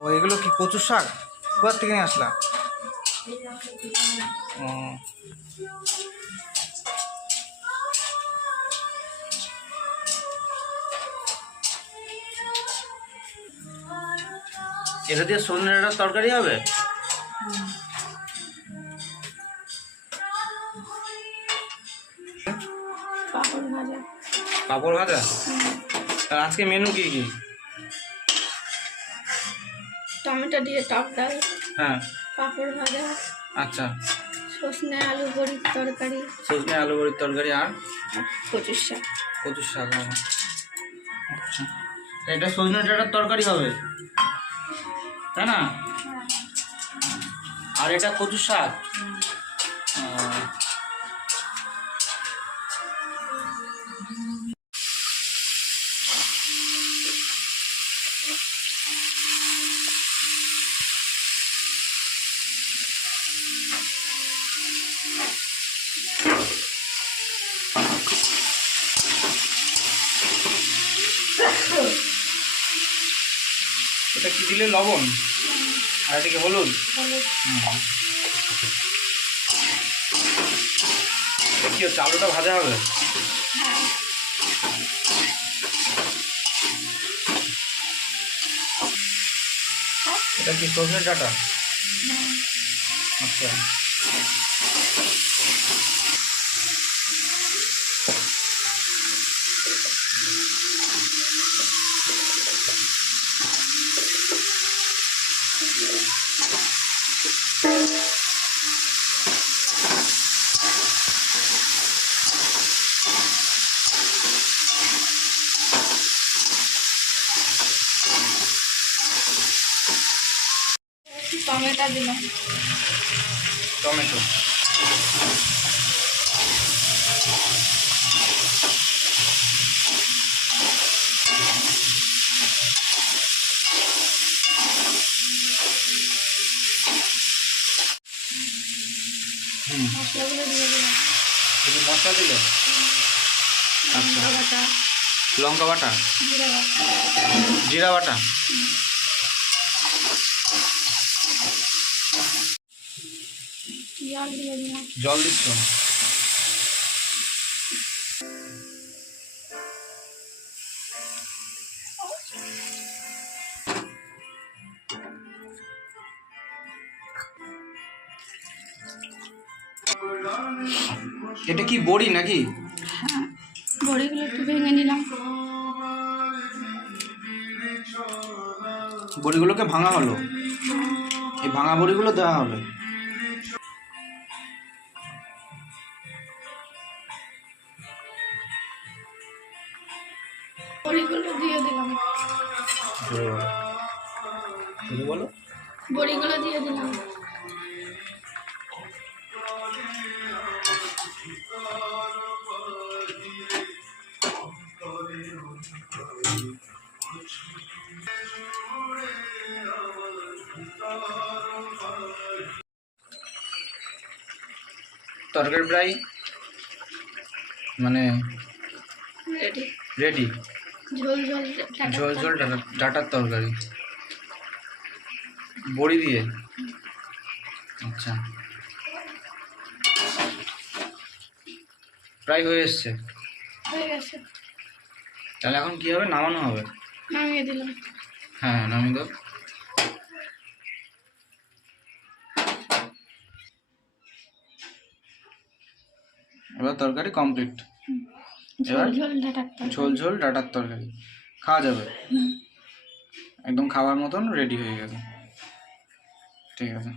ও এগুলো কি কচুর শাক? কোথা থেকে নিয়ে আসলা? ও। এটা দিয়ে সজনে ডাঁটার তরকারি হবে? পাপড় ভাজা। পাঁপড় ভাজা? আজকে মেনু কি কি? টমেটো দিয়ে টক ডাল হ্যাঁ। পাপড় ভাজা আচ্ছা। সজনে আলু বড়ির তরকারি সজনে আলু বড়ির তরকারি আর কচুর শাক। কচুর শাক হবে আচ্ছা। এটা সজনে ডাঁটার তরকারি হবে? তাই না? আর এটা কচুর শাক? এটা কি দিলে লবণ? আর এদিকে হলুদ? কি হচ্ছে আলুটা ভাজা হবে? এটা কি সজনে ডাটা হ্যাঁ। আচ্ছা। টমেটো দিলাম। টমেটো। হুম। মশলাগুলো দিয়ে দিলাম। তুমি মশলা দিলে? আচ্ছা। লঙ্কা বাটা। লঙ্কা বাটা? জিরা বাটা। জিরা বাটা? জল দিয়ে দিলাম জল দিচ্ছ? এটা কি বড়ি নাকি? হ্যাঁ বড়িগুলো একটু ভেঙে নিলাম। বড়িগুলোকে ভাঙা হলো। এই ভাঙা বড়িগুলো দেওয়া হবে। বড়িগুলো দিয়ে দিলাম। তুমি বলো। বড়িগুলো দিয়ে দিলাম। তরকারি প্রায় মানে রেডি রেডি ঝোল ঝোল ঝোল ঝোল ডাটা ডাটার তরকারি। বড়ি দিয়ে? আচ্ছা। প্রায় হয়ে এসছে। তাহলে এখন কি হবে? নামানো হবে? নামিয়ে দিলাম। হ্যাঁ নামিয়ে দাও। এবার তরকারি কমপ্লিট। ঝোল ঝোল ডাঁটার তরকারি। খাওয়া যাবে? একদম খাওয়ার মতন রেডি হয়ে গেছে ঠিক আছে।